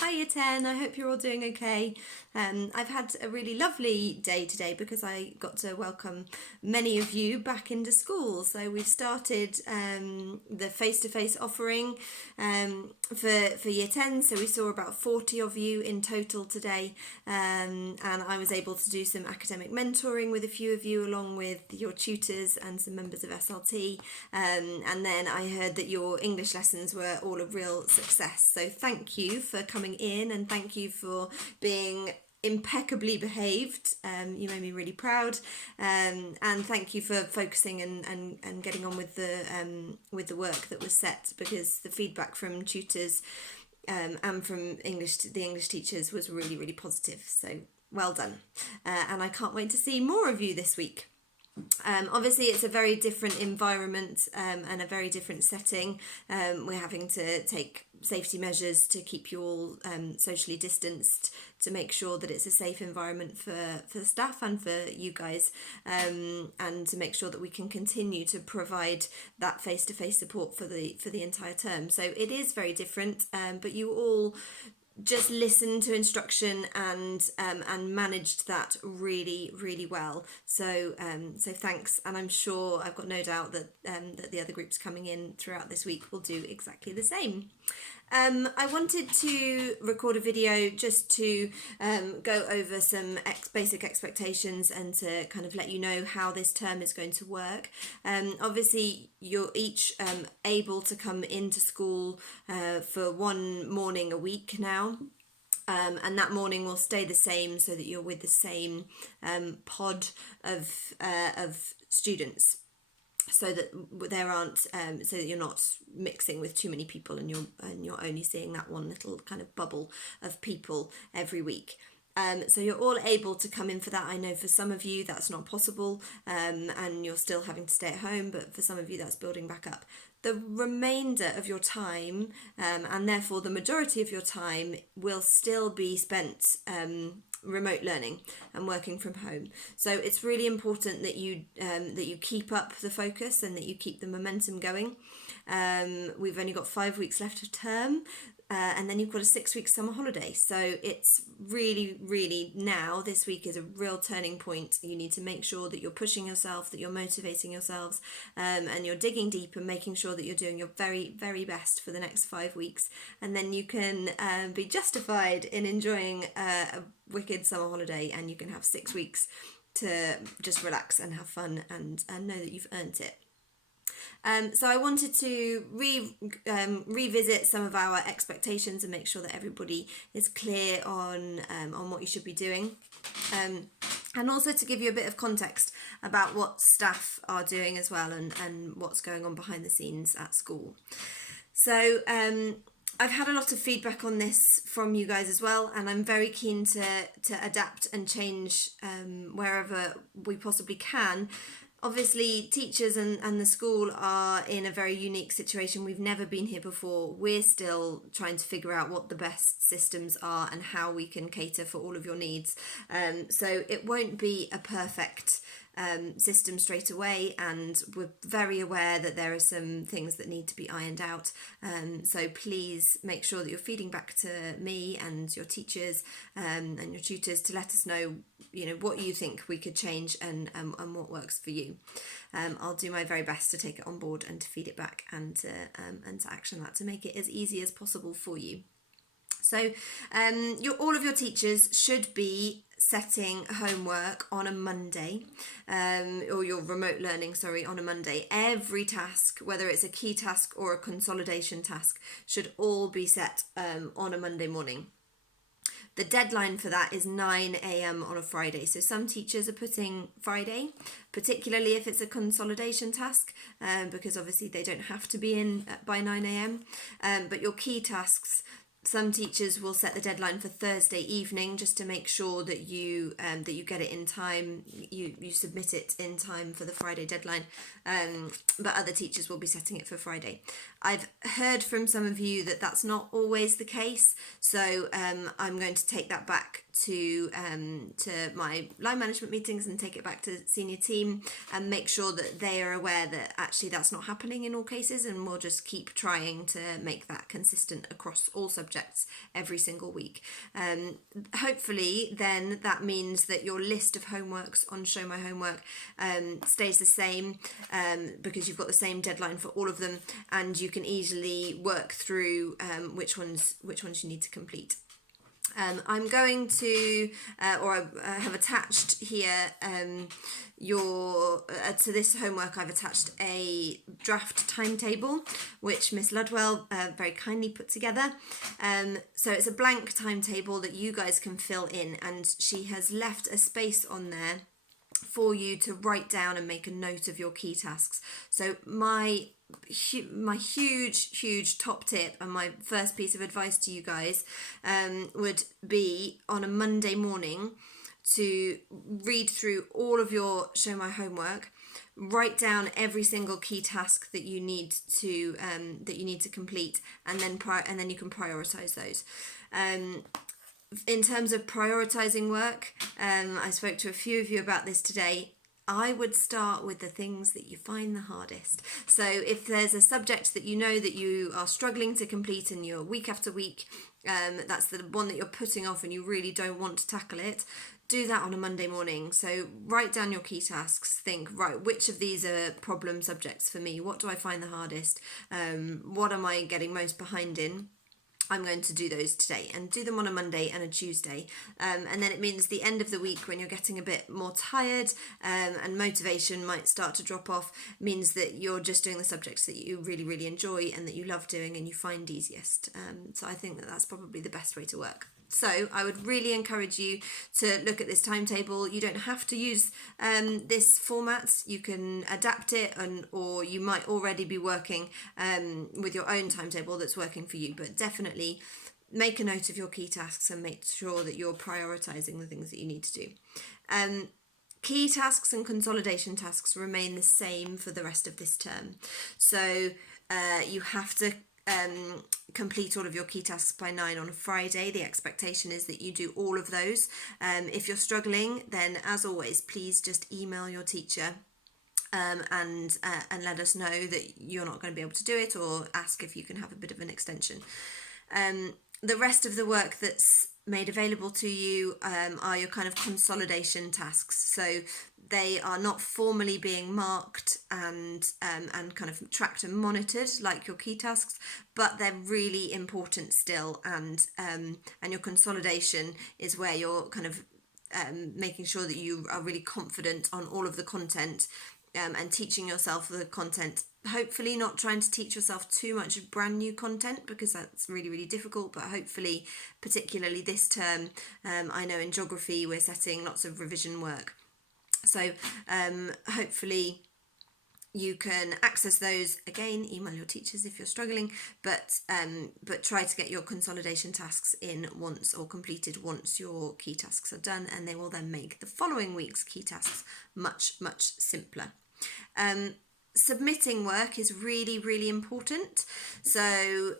Hi Year 10, I hope you're all doing okay. I've had a really lovely day today because I got to welcome many of you back into school. So we've started the face-to-face offering for Year 10. So we saw about 40 of you in total today, and I was able to do some academic mentoring with a few of you along with your tutors and some members of SLT. And then I heard that your English lessons were all a real success. So thank you for coming in and thank you for being impeccably behaved. You made me really proud, and thank you for focusing and getting on with the work that was set, because the feedback from tutors and from the English teachers was really positive. So well done, and I can't wait to see more of you this week. Obviously it's a very different environment and a very different setting. We're having to take safety measures to keep you all socially distanced, to make sure that it's a safe environment for staff and for you guys, and to make sure that we can continue to provide that face-to-face support for the entire term. So it is very different, but you all just listened to instruction and managed that really well. So thanks, and I'm sure, I've got no doubt that that the other groups coming in throughout this week will do exactly the same. I wanted to record a video just to go over some basic expectations and to kind of let you know how this term is going to work. Obviously you're each able to come into school for one morning a week now. And that morning will stay the same, so that you're with the same pod of students, so that there aren't so that you're not mixing with too many people, and you're only seeing that one little kind of bubble of people every week. So you're all able to come in for that. I know for some of you that's not possible, and you're still having to stay at home, but for some of you that's building back up. The remainder of your time, and therefore the majority of your time, will still be spent remote learning and working from home. So it's really important that you keep up the focus and that you keep the momentum going. We've only got 5 weeks left of term, and then you've got a 6-week summer holiday. So it's really now, this week is a real turning point. You need to make sure that you're pushing yourself, that you're motivating yourselves, and you're digging deep and making sure that you're doing your very best for the next 5 weeks. And then you can be justified in enjoying a wicked summer holiday, and you can have 6 weeks to just relax and have fun and know that you've earned it. So I wanted to revisit some of our expectations and make sure that everybody is clear on what you should be doing, and also to give you a bit of context about what staff are doing as well, and what's going on behind the scenes at school. So I've had a lot of feedback on this from you guys as well, and I'm very keen to adapt and change wherever we possibly can. Obviously, teachers and the school are in a very unique situation. We've never been here before. We're still trying to figure out what the best systems are and how we can cater for all of your needs. So it won't be a perfect system straight away, and we're very aware that there are some things that need to be ironed out. So please make sure that you're feeding back to me and your teachers and your tutors to let us know, what you think we could change and what works for you. I'll do my very best to take it on board and to feed it back and to action that, to make it as easy as possible for you. So all of your teachers should be setting homework on a Monday, or your remote learning, on a Monday. Every task, whether it's a key task or a consolidation task, should all be set on a Monday morning. The deadline for that is 9 a.m. on a Friday. So some teachers are putting Friday, particularly if it's a consolidation task, because obviously they don't have to be in by 9 a.m. But your key tasks, some teachers will set the deadline for Thursday evening, just to make sure that you get it in time, you submit it in time for the Friday deadline, but other teachers will be setting it for Friday. I've heard from some of you that that's not always the case, so I'm going to take that back to my line management meetings and take it back to senior team and make sure that they are aware that actually that's not happening in all cases, and we'll just keep trying to make that consistent across all subjects every single week. Hopefully then that means that your list of homeworks on Show My Homework stays the same, because you've got the same deadline for all of them, and you can easily work through which ones you need to complete. I'm going to, or I have attached here, to this homework I've attached a draft timetable which Miss Ludwell very kindly put together. So it's a blank timetable that you guys can fill in, and she has left a space on there for you to write down and make a note of your key tasks. So my huge top tip and my first piece of advice to you guys would be on a Monday morning to read through all of your Show My Homework, write down every single key task that you need to complete, and then you can prioritize those. In terms of prioritizing work, I spoke to a few of you about this today. I would start with the things that you find the hardest. So if there's a subject that you know that you are struggling to complete and you're week after week, that's the one that you're putting off and you really don't want to tackle it, do that on a Monday morning. So write down your key tasks, think, right, which of these are problem subjects for me? What do I find the hardest? What am I getting most behind in? I'm going to do those today, and do them on a Monday and a Tuesday. And then it means the end of the week, when you're getting a bit more tired and motivation might start to drop off, means that you're just doing the subjects that you really, really enjoy and that you love doing and you find easiest. So I think that that's probably the best way to work. So I would really encourage you to look at this timetable. You don't have to use this format. You can adapt it, or you might already be working with your own timetable that's working for you. But definitely make a note of your key tasks and make sure that you're prioritising the things that you need to do. Key tasks and consolidation tasks remain the same for the rest of this term. So you have to complete all of your key tasks by 9 on a Friday. The expectation is that you do all of those. If you're struggling, then as always, please just email your teacher and let us know that you're not going to be able to do it, or ask if you can have a bit of an extension. The rest of the work that's made available to you are your kind of consolidation tasks. So they are not formally being marked and kind of tracked and monitored like your key tasks, but they're really important still. And your consolidation is where you're kind of making sure that you are really confident on all of the content, and teaching yourself the content. Hopefully not trying to teach yourself too much brand new content, because that's really, really difficult, but hopefully, particularly this term, I know in geography we're setting lots of revision work. So hopefully you can access those. Again, email your teachers if you're struggling, but try to get your consolidation tasks in once, or completed once your key tasks are done, and they will then make the following week's key tasks much, much simpler. Submitting work is really, really important. So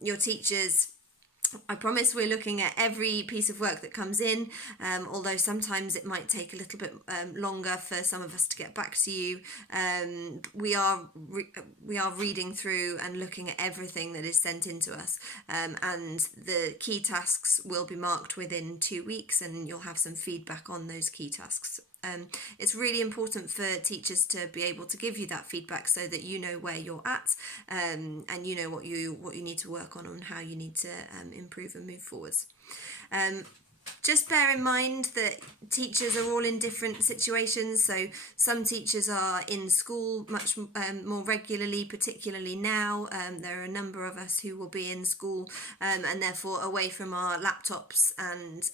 your teachers, I promise we're looking at every piece of work that comes in, although sometimes it might take a little bit longer for some of us to get back to you. We are reading through and looking at everything that is sent into us, and the key tasks will be marked within 2 weeks, and you'll have some feedback on those key tasks. It's really important for teachers to be able to give you that feedback, so that you know where you're at, and you know what you need to work on and how you need to improve and move forwards. Just bear in mind that teachers are all in different situations. So some teachers are in school much more regularly, particularly now. There are a number of us who will be in school and therefore away from our laptops and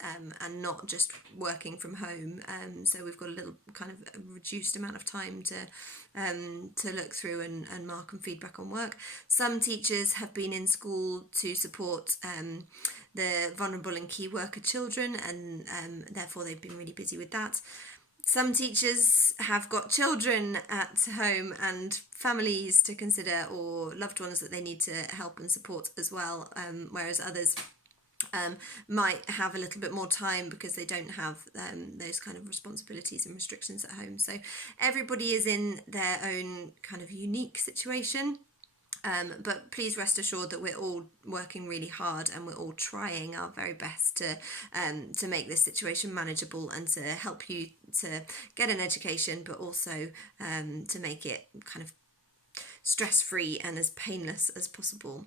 not just working from home. So we've got a little kind of reduced amount of time to look through and mark and feedback on work. Some teachers have been in school to support the vulnerable and key worker children, and therefore they've been really busy with that. Some teachers have got children at home and families to consider, or loved ones that they need to help and support as well, whereas others might have a little bit more time because they don't have those kind of responsibilities and restrictions at home. So everybody is in their own kind of unique situation. But please rest assured that we're all working really hard and we're all trying our very best to make this situation manageable and to help you to get an education, but also to make it kind of stress-free and as painless as possible.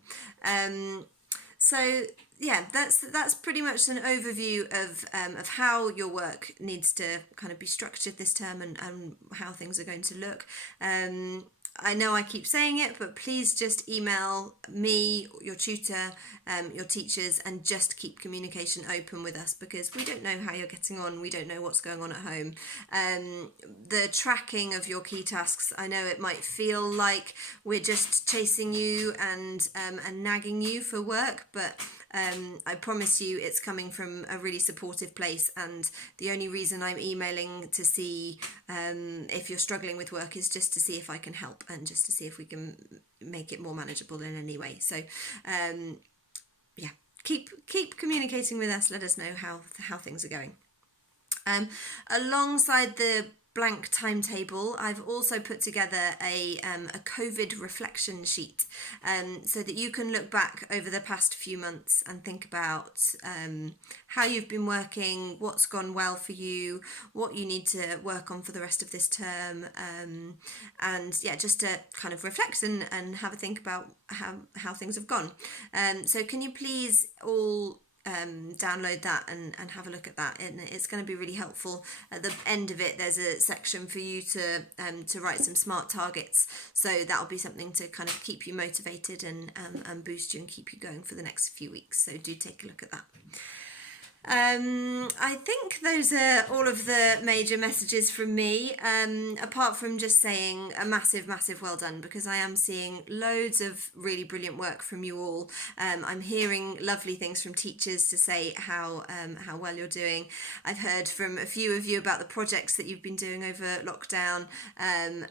So yeah, that's pretty much an overview of how your work needs to kind of be structured this term and how things are going to look. I know I keep saying it, but please just email me, your tutor, your teachers, and just keep communication open with us, because we don't know how you're getting on. We don't know what's going on at home. The tracking of your key tasks, I know it might feel like we're just chasing you and nagging you for work, but I promise you it's coming from a really supportive place, and the only reason I'm emailing to see if you're struggling with work is just to see if I can help and just to see if we can make it more manageable in any way. So yeah, keep communicating with us. Let us know how things are going. Alongside the blank timetable, I've also put together a COVID reflection sheet, so that you can look back over the past few months and think about how you've been working, what's gone well for you, what you need to work on for the rest of this term, and yeah, just to kind of reflect and have a think about how things have gone. So can you please all download that and have a look at that, and it's going to be really helpful. At the end of it, there's a section for you to write some SMART targets, so that'll be something to kind of keep you motivated and boost you and keep you going for the next few weeks. So do take a look at that. I think those are all of the major messages from me, apart from just saying a massive well done, because I am seeing loads of really brilliant work from you all. I'm hearing lovely things from teachers to say how well you're doing. I've heard from a few of you about the projects that you've been doing over lockdown, and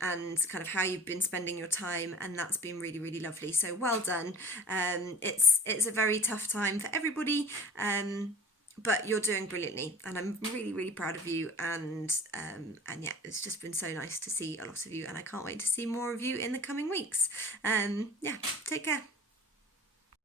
kind of how you've been spending your time, and that's been really lovely. So well done. It's a very tough time for everybody, but you're doing brilliantly, and I'm really proud of you, and yeah, it's just been so nice to see a lot of you, and I can't wait to see more of you in the coming weeks. Yeah, take care.